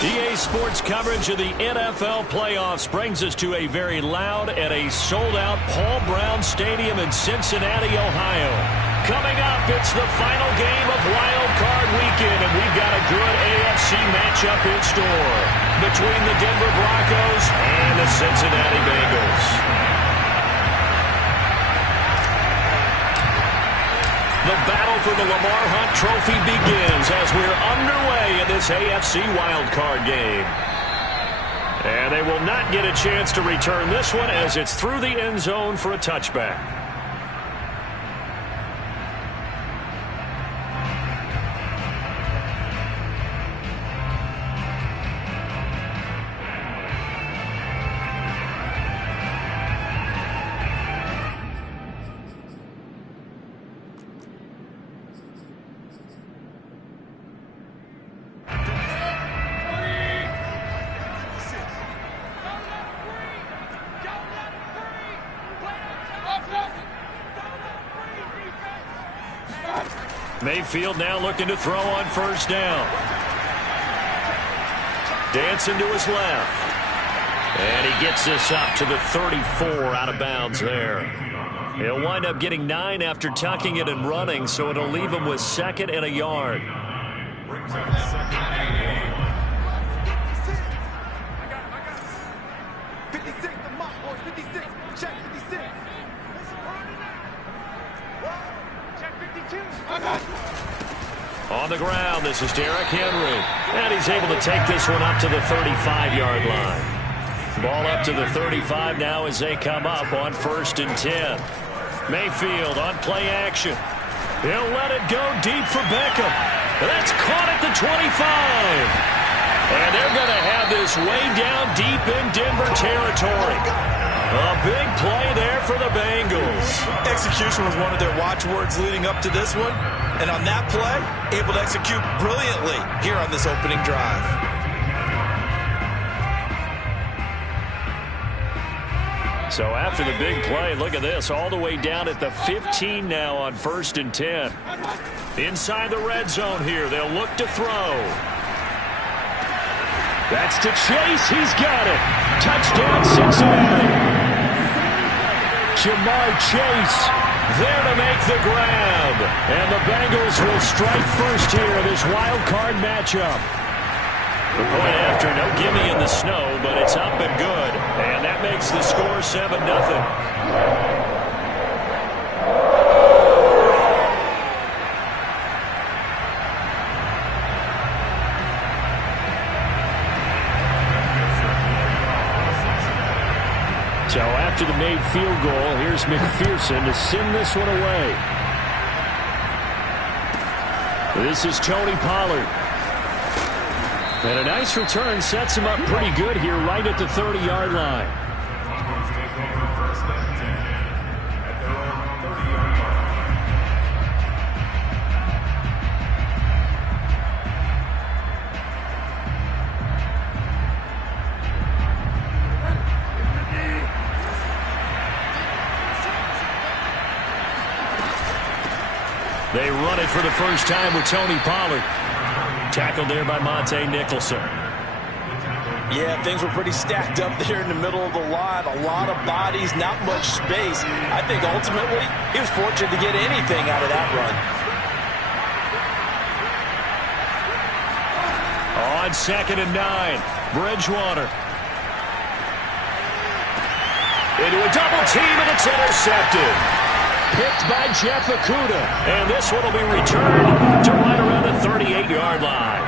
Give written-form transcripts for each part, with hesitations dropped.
EA Sports coverage of the NFL playoffs brings us to a very loud and a sold-out Paul Brown Stadium in Cincinnati, Ohio. Coming up, it's the final game of Wild Card Weekend, and we've got a good AFC matchup in store between the Denver Broncos and the Cincinnati Bengals. The battle for the Lamar Hunt Trophy begins as we're underway in this AFC wildcard game. And they will not get a chance to return this one as it's through the end zone for a touchback. Mayfield now looking to throw on first down. Dancing to his left. And he gets this up to the 34 out of bounds there. He'll wind up getting 9 after tucking it and running, so it'll leave him with 2nd and a yard. On the ground, this is Derrick Henry. And he's able to take this one up to the 35-yard line. Ball up to the 35 now as they come up on 1st and 10. Mayfield on play action. He'll let it go deep for Beckham. That's caught at the 25. And they're going to have this way down deep in Denver territory. A big play there for the Bengals. Execution was one of their watchwords leading up to this one. And on that play, able to execute brilliantly here on this opening drive. So after the big play, look at this, all the way down at the 15 now on 1st and 10. Inside the red zone here, they'll look to throw. That's to Chase, he's got it. Touchdown Cincinnati. Jamar Chase there to make the grab. And the Bengals will strike first here in this wild card matchup. The point after, no gimme in the snow, but it's up and good. And that makes the score 7-0. So after the made field goal, here's McPherson to send this one away. This is Tony Pollard. And a nice return sets him up pretty good here right at the 30-yard line. They run it for the first time with Tony Pollard. Tackled there by Monte Nicholson. Yeah, things were pretty stacked up there in the middle of the line. A lot of bodies, not much space. I think ultimately he was fortunate to get anything out of that run. On 2nd and 9, Bridgewater. Into a double team, and it's intercepted. Picked by Jeff Okudah. And this one will be returned to right around the 38-yard line.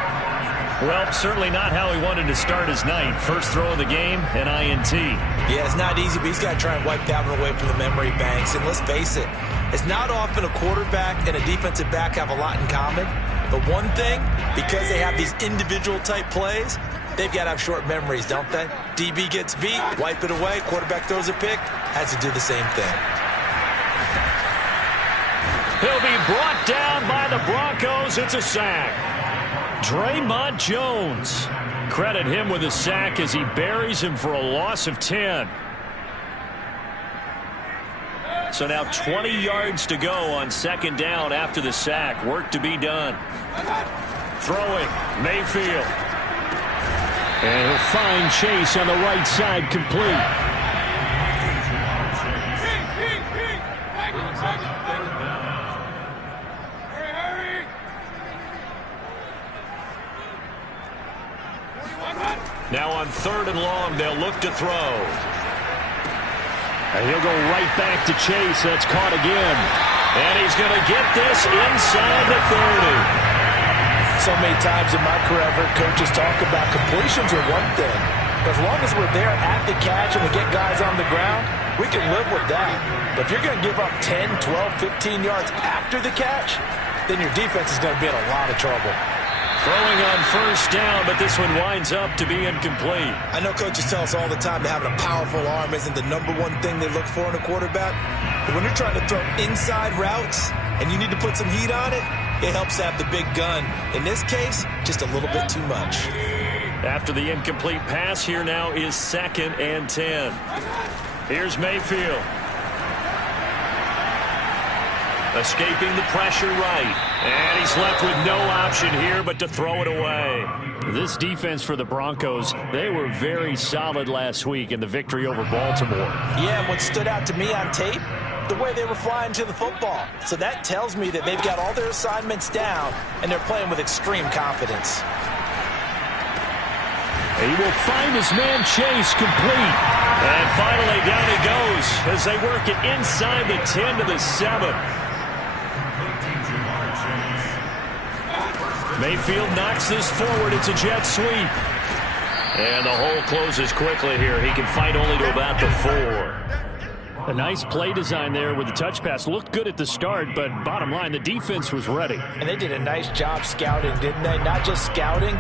Well, certainly not how he wanted to start his night. First throw of the game, an INT. Yeah, it's not easy, but he's got to try and wipe that one away from the memory banks. And let's face it, it's not often a quarterback and a defensive back have a lot in common. But one thing, because they have these individual type plays, they've got to have short memories, don't they? DB gets beat, wipe it away, quarterback throws a pick, has to do the same thing. He'll be brought down by the Broncos. It's a sack. Draymond Jones. Credit him with a sack as he buries him for a loss of 10. So now 20 yards to go on 2nd down after the sack. Work to be done. Throwing, Mayfield. And he'll find Chase on the right side, complete. Now on 3rd and long, they'll look to throw. And he'll go right back to Chase. That's caught again. And he's going to get this inside the 30. So many times in my career, I've heard coaches talk about completions are one thing. But as long as we're there at the catch and we get guys on the ground, we can live with that. But if you're going to give up 10, 12, 15 yards after the catch, then your defense is going to be in a lot of trouble. Throwing on 1st down, but this one winds up to be incomplete. I know coaches tell us all the time that having a powerful arm isn't the #1 thing they look for in a quarterback. But when you're trying to throw inside routes and you need to put some heat on it, it helps have the big gun. In this case, just a little bit too much. After the incomplete pass, here now is 2nd and 10. Here's Mayfield. Escaping the pressure right. And he's left with no option here but to throw it away. This defense for the Broncos, they were very solid last week in the victory over Baltimore. Yeah, and what stood out to me on tape, the way they were flying to the football. So that tells me that they've got all their assignments down and they're playing with extreme confidence. He will find his man Chase, complete. And finally down he goes as they work it inside the 10 to the 7. Mayfield knocks this forward. It's a jet sweep. And the hole closes quickly here. He can fight only to about the 4. A nice play design there with the touch pass. Looked good at the start, but bottom line, the defense was ready. And they did a nice job scouting, didn't they? Not just scouting,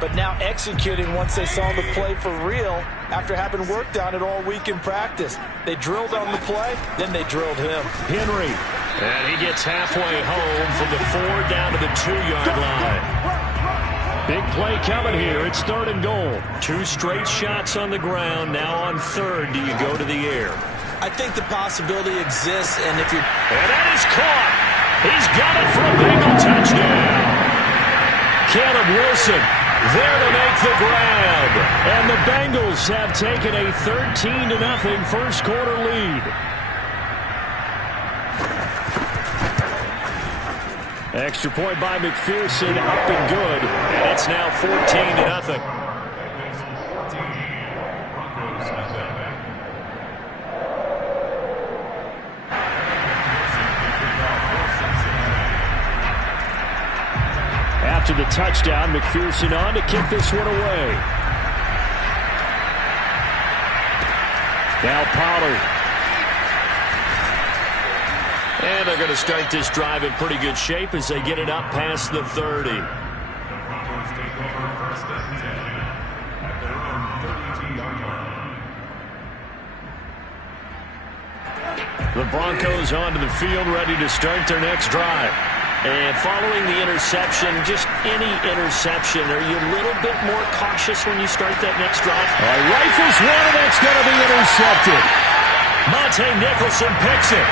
but now executing once they saw the play for real after having worked on it all week in practice. They drilled on the play, then they drilled him. Henry. And he gets halfway home from the 4 down to the 2-yard line. Big play coming here. It's 3rd and goal. 2 straight shots on the ground. Now on 3rd, do you go to the air? I think the possibility exists, and if you're... And that is caught. He's got it for a Bengal touchdown. Caleb Wilson there to make the grab. And the Bengals have taken a 13-0 first quarter lead. Extra point by McPherson, up and good. And it's now 14-0. After the touchdown, McPherson on to kick this one away. Now Pollard. And they're going to start this drive in pretty good shape as they get it up past the 30. The Broncos onto the field, ready to start their next drive. And following the interception, just any interception, are you a little bit more cautious when you start that next drive? Rifles one, and that's going to be intercepted. Monte Nicholson picks it.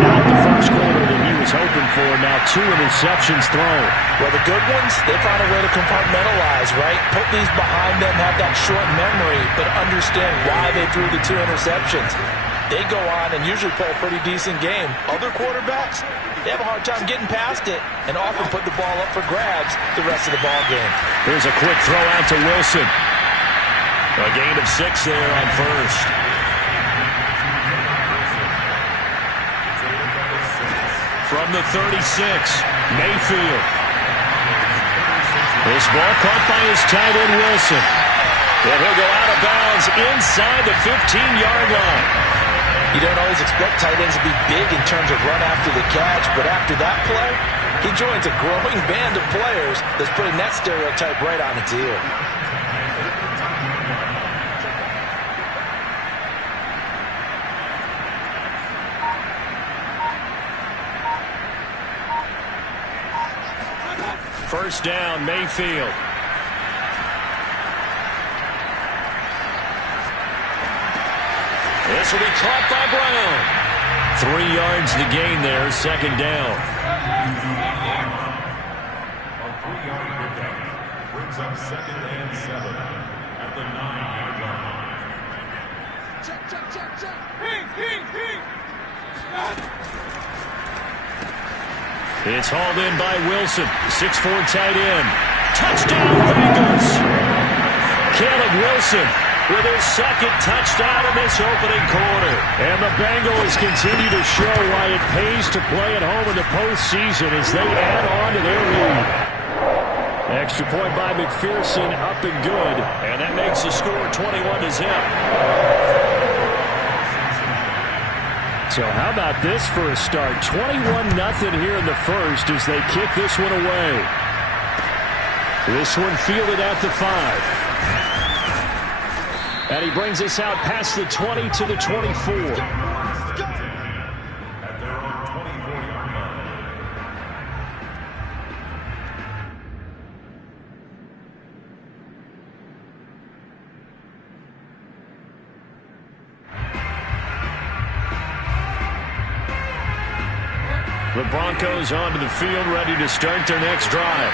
Not the first quarter that he was hoping for. Now 2 interceptions thrown. Well, the good ones, they find a way to compartmentalize, right? Put these behind them, have that short memory, but understand why they threw the 2 interceptions. They go on and usually play a pretty decent game. Other quarterbacks, they have a hard time getting past it and often put the ball up for grabs the rest of the ball game. Here's a quick throw out to Wilson. A gain of 6 there on first. From the 36, Mayfield. This ball caught by his tight end, Wilson. And he'll go out of bounds inside the 15-yard line. You don't always expect tight ends to be big in terms of run after the catch, but after that play, he joins a growing band of players that's putting that stereotype right on its ear. First down, Mayfield. This will be caught by Brown. 3 yards to gain there, second down. A 3-yard pickup brings up 2nd and 7 It's hauled in by Wilson, 6'4" tight end. Touchdown, Bengals! Caleb Wilson with his second touchdown in this opening quarter. And the Bengals continue to show why it pays to play at home in the postseason as they add on to their lead. Extra point by McPherson, up and good. And that makes the score 21-0. So how about this for a start? 21-0 here in the first as they kick this one away. This one fielded at the 5. And he brings us out past the 20 to the 24. The Broncos onto the field, ready to start their next drive.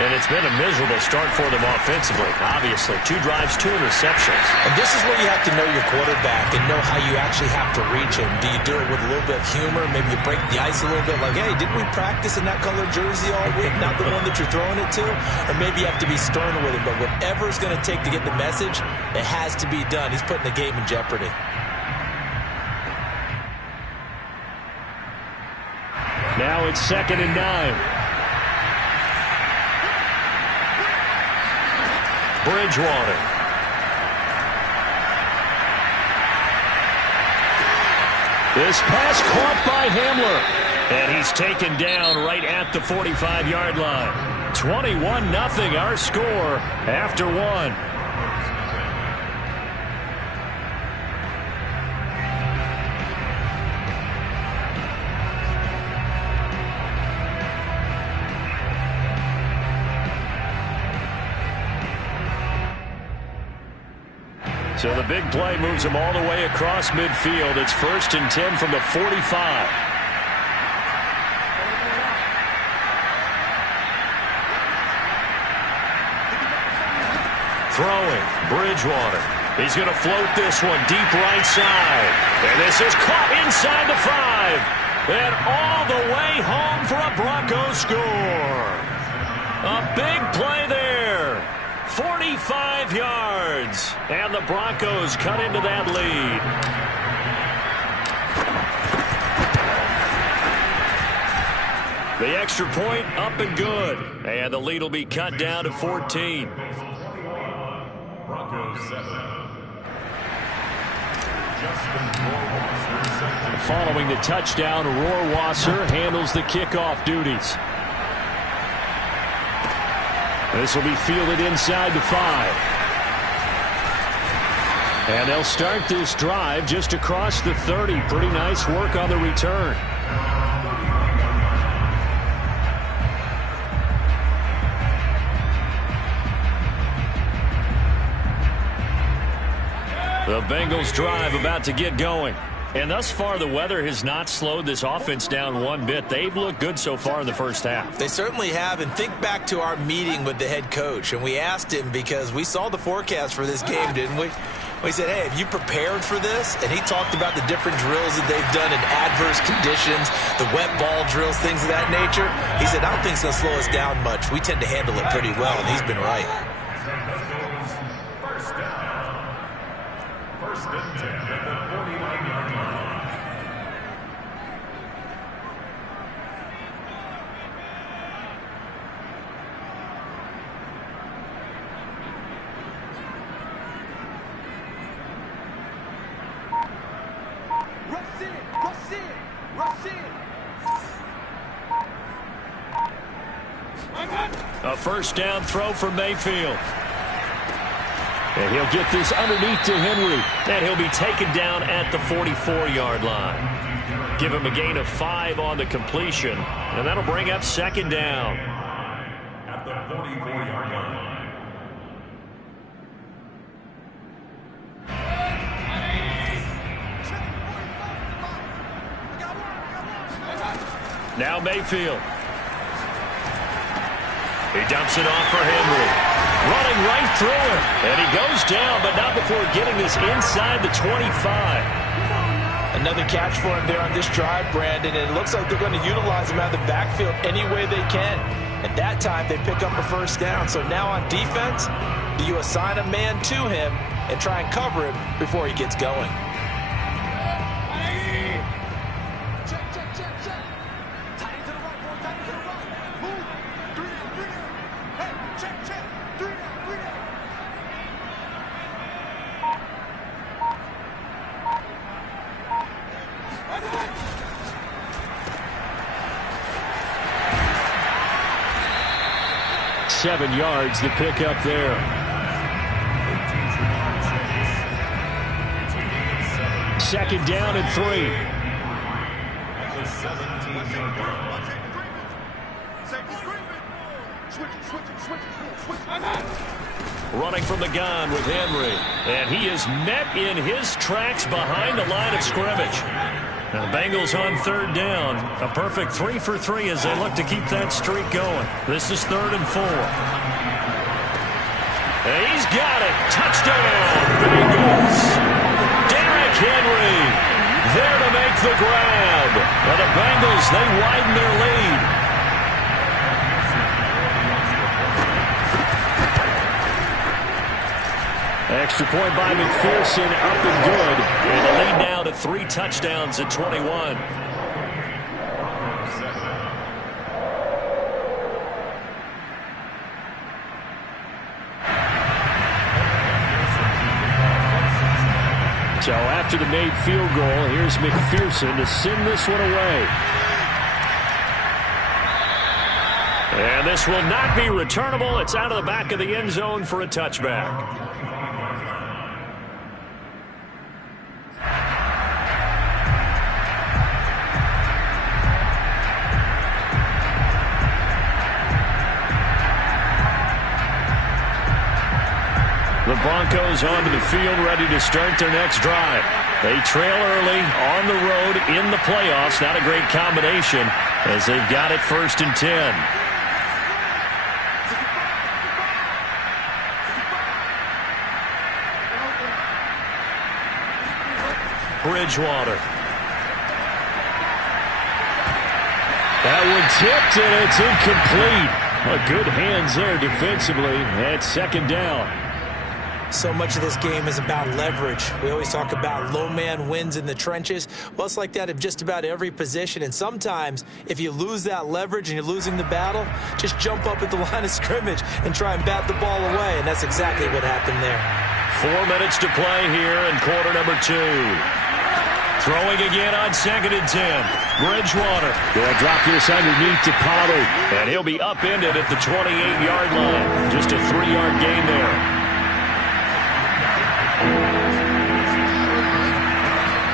And it's been a miserable start for them offensively. Obviously, 2 drives, 2 interceptions. And this is where you have to know your quarterback and know how you actually have to reach him. Do you do it with a little bit of humor? Maybe you break the ice a little bit like, hey, didn't we practice in that color jersey all week? Not the one that you're throwing it to? Or maybe you have to be stern with him. But whatever it's going to take to get the message, it has to be done. He's putting the game in jeopardy. Now it's 2nd and 9. Bridgewater. This pass caught by Hamler. And he's taken down right at the 45-yard line. 21-0 our score after 1. So the big play moves him all the way across midfield. It's 1st and 10 from the 45. Throwing, Bridgewater. He's going to float this one deep right side. And this is caught inside the 5. And all the way home for a Broncos score. A big play there. 45 yards. And the Broncos cut into that lead. The extra point up and good. And the lead will be cut down to 14. Broncos 7. Following the touchdown, Rohrwasser handles the kickoff duties. This will be fielded inside the 5. And they'll start this drive just across the 30. Pretty nice work on the return. The Bengals drive about to get going. And thus far, the weather has not slowed this offense down one bit. They've looked good so far in the first half. They certainly have. And think back to our meeting with the head coach. And we asked him because we saw the forecast for this game, didn't we? We said, hey, have you prepared for this? And he talked about the different drills that they've done in adverse conditions, the wet ball drills, things of that nature. He said, I don't think it's going to slow us down much. We tend to handle it pretty well, and he's been right. First and 10 at the 49-yard line. A first down throw for Mayfield. And he'll get this underneath to Henry. And he'll be taken down at the 44-yard line. Give him a gain of 5 on the completion. And that'll bring up 2nd down. At the 44-yard line. Now Mayfield. He dumps it off for Henry. Running right through him. And he goes down, but not before getting this inside the 25. Another catch for him there on this drive, Brandon, and it looks like they're going to utilize him out of the backfield any way they can. And that time, they pick up a first down. So now on defense, do you assign a man to him and try and cover him before he gets going? Seven yards to pick up there. Second down and 3. Running from the gun with Henry. And he is met in his tracks behind the line of scrimmage. Now the Bengals on third down. A perfect 3 for 3 as they look to keep that streak going. This is 3rd and 4. And he's got it. Touchdown, Bengals. Derrick Henry there to make the grab. And the Bengals, they widen their lead. Extra point by McPherson, up and good. And the lead now to 3 touchdowns at 21. So after the made field goal, here's McPherson to send this one away. And this will not be returnable. It's out of the back of the end zone for a touchback. The Broncos onto the field, ready to start their next drive. They trail early on the road in the playoffs. Not a great combination as they've got it 1st and 10. Bridgewater. That one tipped, and it's incomplete. Good hands there defensively at 2nd down. So much of this game is about leverage. We always talk about low man wins in the trenches. Well, it's like that at just about every position. And sometimes, if you lose that leverage and you're losing the battle, just jump up at the line of scrimmage and try and bat the ball away. And that's exactly what happened there. 4 minutes to play here in quarter number 2. Throwing again on 2nd and 10. Bridgewater. They'll drop this underneath to Pollard. And he'll be upended at the 28-yard line. Just a 3-yard gain there.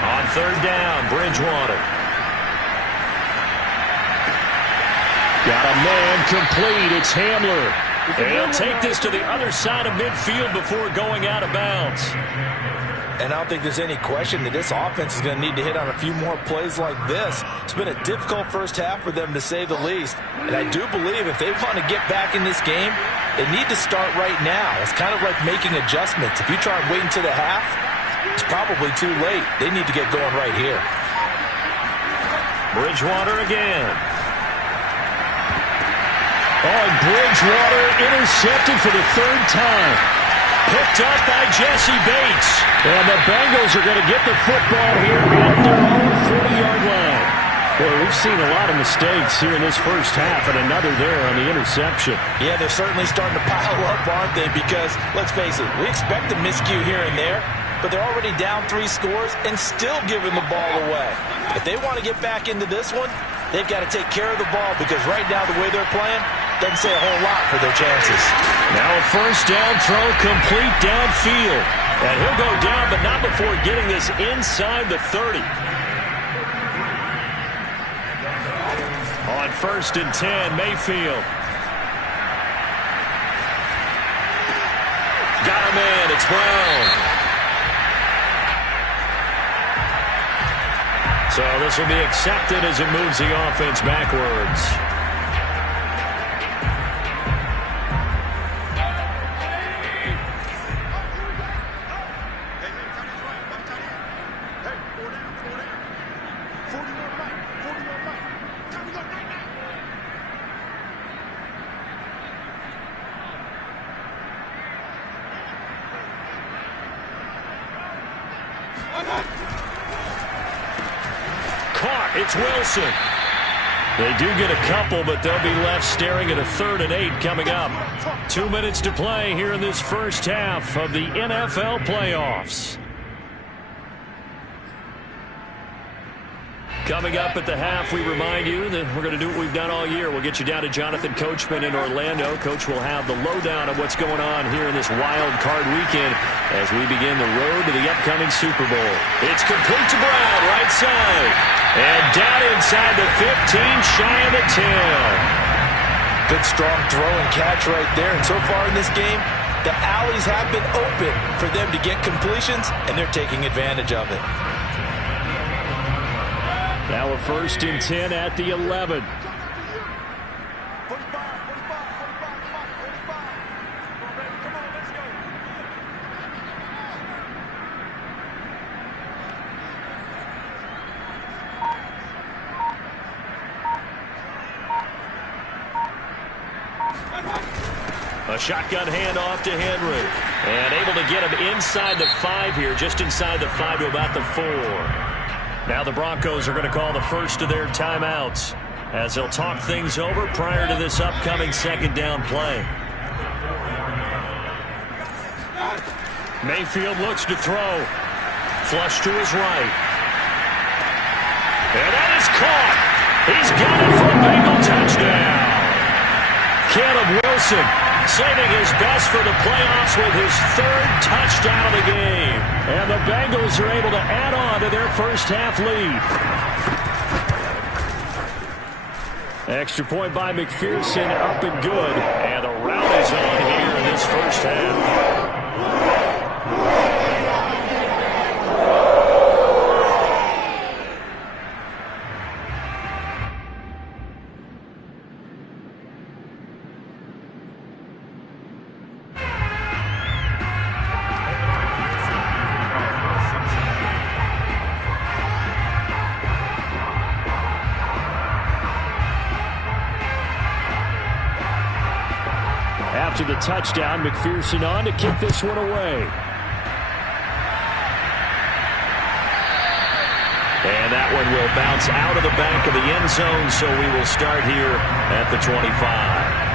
On 3rd down, Bridgewater. Got a man complete. It's Hamler. And he'll take this to the other side of midfield before going out of bounds. And I don't think there's any question that this offense is going to need to hit on a few more plays like this. It's been a difficult first half for them, to say the least. And I do believe if they want to get back in this game, they need to start right now. It's kind of like making adjustments. If you try and wait until the half, it's probably too late. They need to get going right here. Bridgewater again. Oh, and Bridgewater intercepted for the 3rd time. Picked up by Jesse Bates. And the Bengals are going to get the football here at their own 40-yard line. Well, we've seen a lot of mistakes here in this first half, and another there on the interception. Yeah, they're certainly starting to pile up, aren't they? Because, let's face it, we expect a miscue here and there, but they're already down 3 scores and still giving the ball away. If they want to get back into this one, they've got to take care of the ball, because right now the way they're playing doesn't say a whole lot for their chances. Now a 1st down throw complete downfield. And he'll go down, but not before getting this inside the 30. On 1st and 10, Mayfield. Got a man, it's Brown. So this will be accepted as it moves the offense backwards. Caught. It's Wilson. They do get a couple, but they'll be left staring at a 3rd and 8 coming up. 2 minutes to play here in this first half of the NFL playoffs. Coming up at the half, we remind you that we're going to do what we've done all year. We'll get you down to Jonathan Coachman in Orlando. Coach will have the lowdown of what's going on here in this wild card weekend as we begin the road to the upcoming Super Bowl. It's complete to Brown, right side. And down inside the 15, shy of the 10. Good strong throw and catch right there. And so far in this game, the alleys have been open for them to get completions, and they're taking advantage of it. Now a 1st and 10 at the 11. A shotgun handoff to Henry. And able to get him inside the 5 here, just inside the 5 to about the 4. Now the Broncos are going to call the first of their timeouts as they'll talk things over prior to this upcoming 2nd down play. Mayfield looks to throw. Flush to his right. And that is caught. He's got it for a Bengal touchdown. Caleb Wilson saving his best for the playoffs with his 3rd touchdown of the game. And the Bengals are able to add on to their first half lead. Extra point by McPherson, up and good. And the rout is on here in this first half. After the touchdown, McPherson on to kick this one away. And that one will bounce out of the back of the end zone, so we will start here at the 25.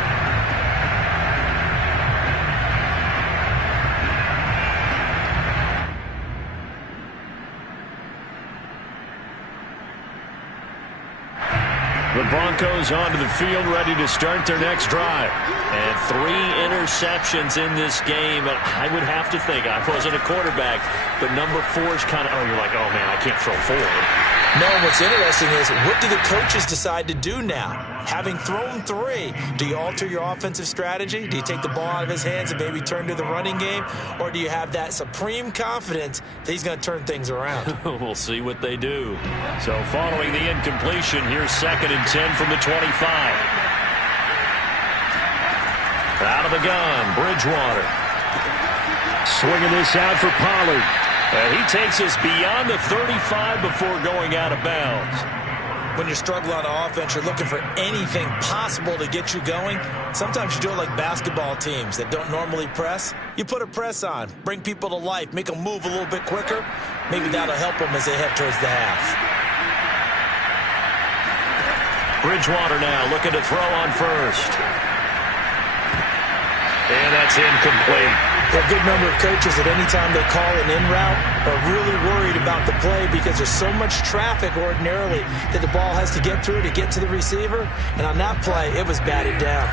The Broncos onto the field, ready to start their next drive. And 3 interceptions in this game. And I would have to think, I wasn't a quarterback, but number 4 is kind of, you're like, oh, man, I can't throw 4. No, what's interesting is, what do the coaches decide to do now? Having thrown 3, do you alter your offensive strategy? Do you take the ball out of his hands and maybe turn to the running game? Or do you have that supreme confidence that he's going to turn things around? We'll see what they do. So following the incompletion, here's 2nd and 10 from the 25. Out of the gun, Bridgewater. Swinging this out for Pollard. And he takes us beyond the 35 before going out of bounds. When you're struggling on offense, you're looking for anything possible to get you going. Sometimes you do it like basketball teams that don't normally press. You put a press on, bring people to life, make them move a little bit quicker. Maybe that'll help them as they head towards the half. Bridgewater now looking to throw on first. And that's incomplete. A good number of coaches at any time they call an in route are really worried about the play because there's so much traffic ordinarily that the ball has to get through to get to the receiver. And on that play, it was batted down.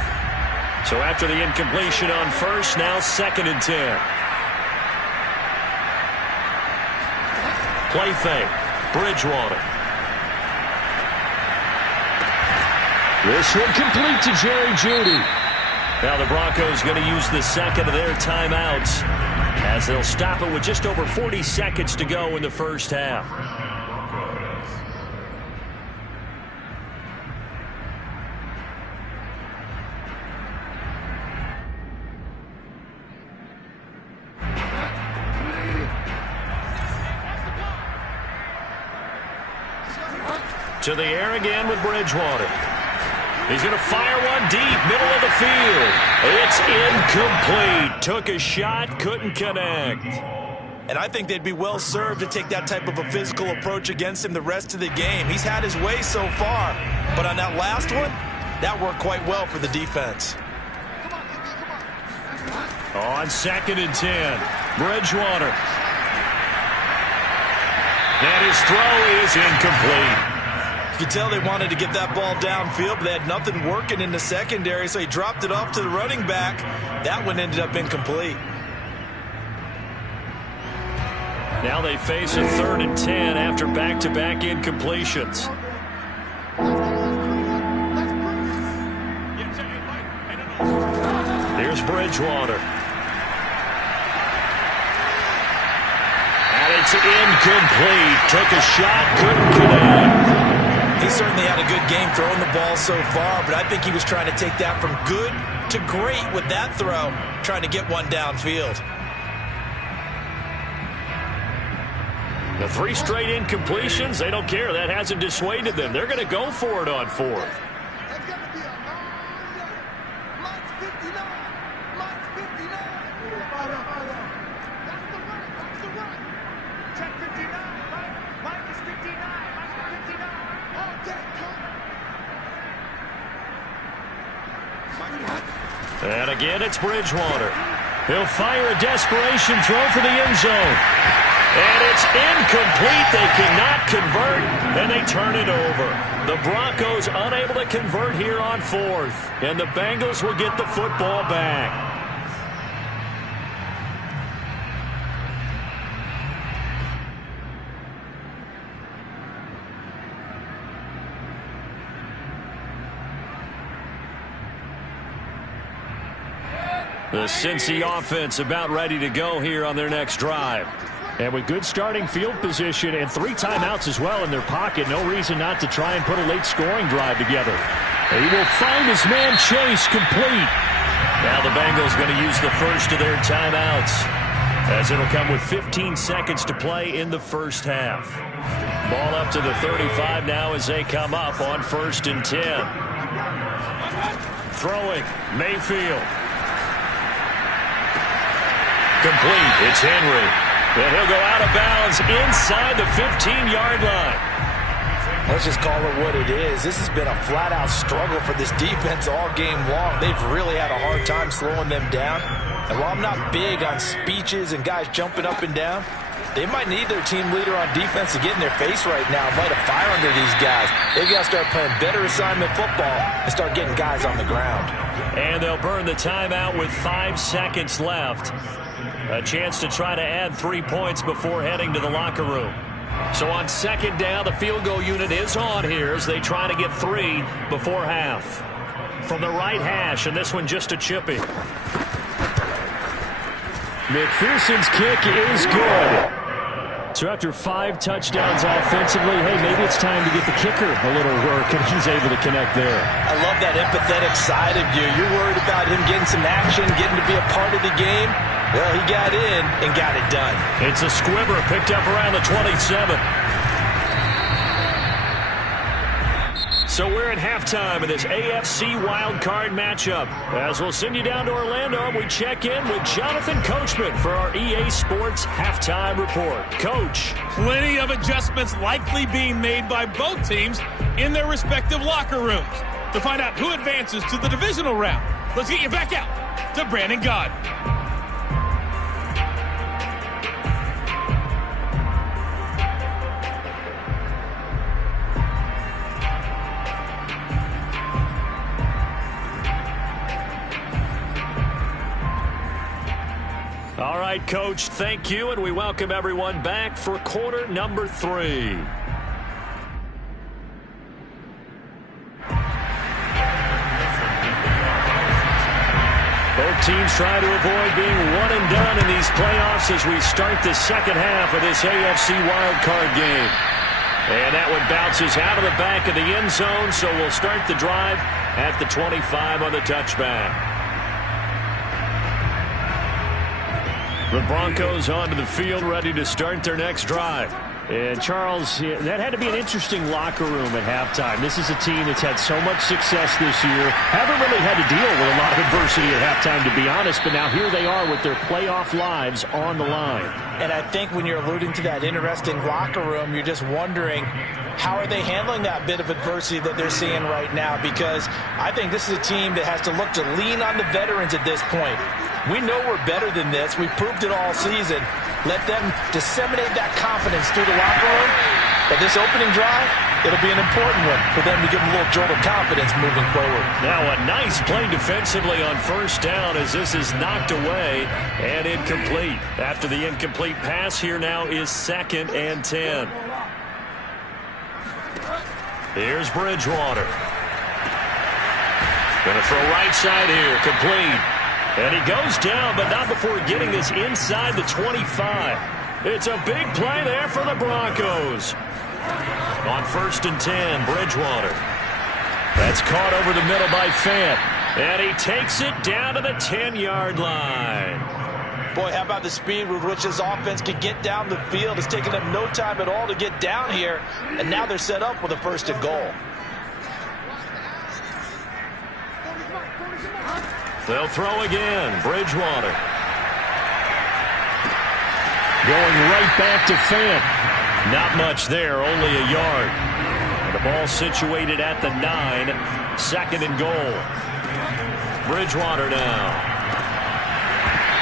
So after the incompletion on first, now 2nd and 10. Play fake. Bridgewater. This one complete to Jerry Jeudy. Now the Broncos going to use the 2nd of their timeouts as they'll stop it with just over 40 seconds to go in the first half. To the air again with Bridgewater. He's going to fire one deep, middle of the field. It's incomplete. Took a shot, couldn't connect. And I think they'd be well served to take that type of a physical approach against him the rest of the game. He's had his way so far, but on that last one, that worked quite well for the defense. On 2nd and 10, Bridgewater. And his throw is incomplete. You can tell they wanted to get that ball downfield, but they had nothing working in the secondary, so he dropped it off to the running back. That one ended up incomplete. Now they face a 3rd and 10 after back-to-back incompletions. Here's Bridgewater. And it's incomplete. Took a shot, couldn't connect. He certainly had a good game throwing the ball so far, but I think he was trying to take that from good to great with that throw, trying to get one downfield. The 3 straight incompletions, they don't care. That hasn't dissuaded them. They're going to go for it on 4th. And again, it's Bridgewater. He'll fire a desperation throw for the end zone. And it's incomplete. They cannot convert, and they turn it over. The Broncos unable to convert here on 4th. And the Bengals will get the football back. The Cincy offense about ready to go here on their next drive. And with good starting field position and 3 timeouts as well in their pocket, no reason not to try and put a late scoring drive together. He will find his man Chase complete. Now the Bengals going to use the first of their timeouts, as it'll come with 15 seconds to play in the first half. Ball up to the 35 now as they come up on 1st and 10. Throwing, Mayfield. Complete. It's Henry. And he'll go out of bounds inside the 15-yard line. Let's just call it what it is. This has been a flat-out struggle for this defense all game long. They've really had a hard time slowing them down. And while I'm not big on speeches and guys jumping up and down, they might need their team leader on defense to get in their face right now and light a fire under these guys. They've got to start playing better assignment football and start getting guys on the ground. And they'll burn the timeout with 5 seconds left. A chance to try to add 3 points before heading to the locker room. So on 2nd down, the field goal unit is on here as they try to get 3 before half. From the right hash, and this one just a chippy. McPherson's kick is good. So after 5 touchdowns offensively, hey, maybe it's time to get the kicker a little work, and he's able to connect there. I love that empathetic side of you. You're worried about him getting some action, getting to be a part of the game. Well, he got in and got it done. It's a squibber picked up around the 27. So we're at halftime of this AFC wildcard matchup. As we'll send you down to Orlando, we check in with Jonathan Coachman for our EA Sports Halftime Report. Coach. Plenty of adjustments likely being made by both teams in their respective locker rooms. To find out who advances to the divisional round, let's get you back out to Brandon Gaud. All right, Coach, thank you, and we welcome everyone back for quarter number 3. Both teams try to avoid being one and done in these playoffs as we start the second half of this AFC wildcard game. And that one bounces out of the back of the end zone, so we'll start the drive at the 25 on the touchback. The Broncos onto the field ready to start their next drive. And, Charles, that had to be an interesting locker room at halftime. This is a team that's had so much success this year. Haven't really had to deal with a lot of adversity at halftime, to be honest. But now here they are with their playoff lives on the line. And I think when you're alluding to that interesting locker room, you're just wondering, how are they handling that bit of adversity that they're seeing right now? Because I think this is a team that has to look to lean on the veterans at this point. We know we're better than this. We've proved it all season. Let them disseminate that confidence through the locker room. But this opening drive, it'll be an important one for them to give them a little jolt of confidence moving forward. Now a nice play defensively on first down as this is knocked away and incomplete. After the incomplete pass, here now is 2nd and 10. Here's Bridgewater. Going to throw right side here, complete. And he goes down, but not before getting this inside the 25. It's a big play there for the Broncos. On 1st and 10, Bridgewater. That's caught over the middle by Fant. And he takes it down to the 10-yard line. Boy, how about the speed with which this offense can get down the field? It's taken them no time at all to get down here. And now they're set up with a 1st and goal. They'll throw again. Bridgewater. Going right back to Fant. Not much there, only a yard. And the ball situated at the 9. 2nd and goal. Bridgewater now.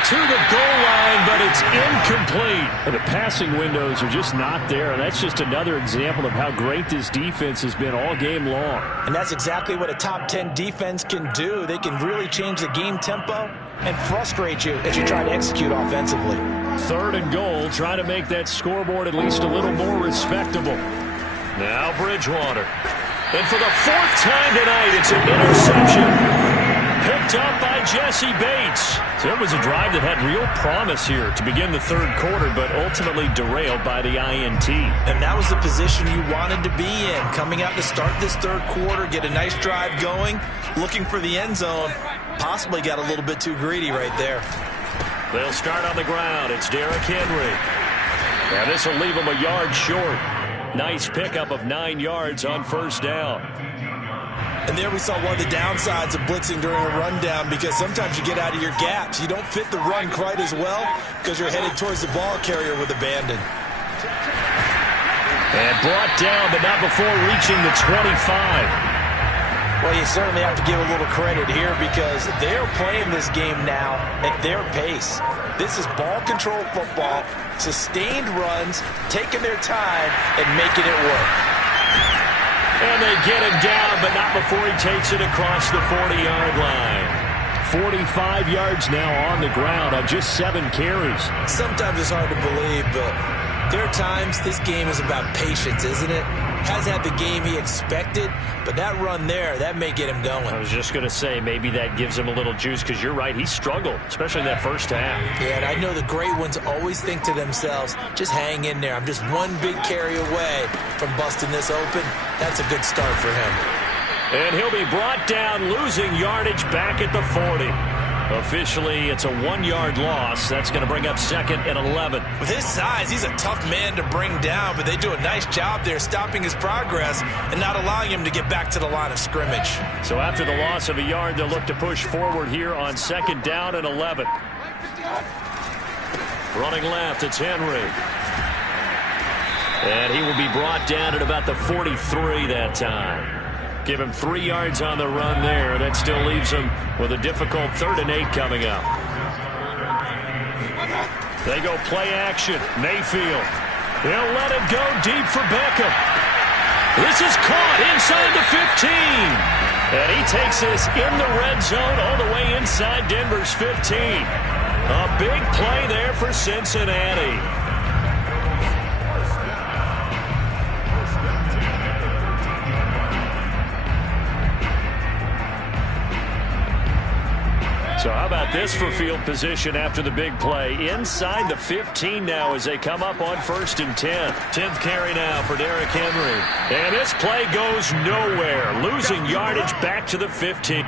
To the goal line, but it's incomplete. And the passing windows are just not there. And that's just another example of how great this defense has been all game long. And that's exactly what a top 10 defense can do. They can really change the game tempo and frustrate you as you try to execute offensively. 3rd and goal, trying to make that scoreboard at least a little more respectable. Now Bridgewater. And for the 4th time tonight, it's an interception. Picked up by Jesse Bates. So it was a drive that had real promise here to begin the 3rd quarter, but ultimately derailed by the INT. And that was the position you wanted to be in. Coming out to start this 3rd quarter, get a nice drive going, looking for the end zone. Possibly got a little bit too greedy right there. They'll start on the ground. It's Derrick Henry. Now this will leave him a yard short. Nice pickup of 9 yards on 1st down. And there we saw one of the downsides of blitzing during a rundown, because sometimes you get out of your gaps. You don't fit the run quite as well because you're headed towards the ball carrier with abandon. And brought down, but not before reaching the 25. Well, you certainly have to give a little credit here because they're playing this game now at their pace. This is ball control football, sustained runs, taking their time and making it work. And they get him down, but not before he takes it across the 40-yard line. 45 yards now on the ground on just 7 carries. Sometimes it's hard to believe, but there are times this game is about patience, isn't it? Hasn't had the game he expected, but that run there, that may get him going. I was just going to say, maybe that gives him a little juice, because you're right, he struggled, especially in that first half. Yeah, and I know the great ones always think to themselves, just hang in there. I'm just one big carry away from busting this open. That's a good start for him. And he'll be brought down, losing yardage back at the 40. Officially, it's a 1-yard loss. That's going to bring up 2nd and 11. With his size, he's a tough man to bring down, but they do a nice job there stopping his progress and not allowing him to get back to the line of scrimmage. So after the loss of a yard, they'll look to push forward here on 2nd down and 11. Running left, it's Henry. And he will be brought down at about the 43 that time. Give him 3 yards on the run there. That still leaves him with a difficult 3rd and 8 coming up. They go play action. Mayfield. They'll let it go deep for Beckham. This is caught inside the 15. And he takes this in the red zone all the way inside Denver's 15. A big play there for Cincinnati. So how about this for field position after the big play? Inside the 15 now as they come up on 1st and 10. 10th carry now for Derrick Henry. And this play goes nowhere, losing yardage back to the 15.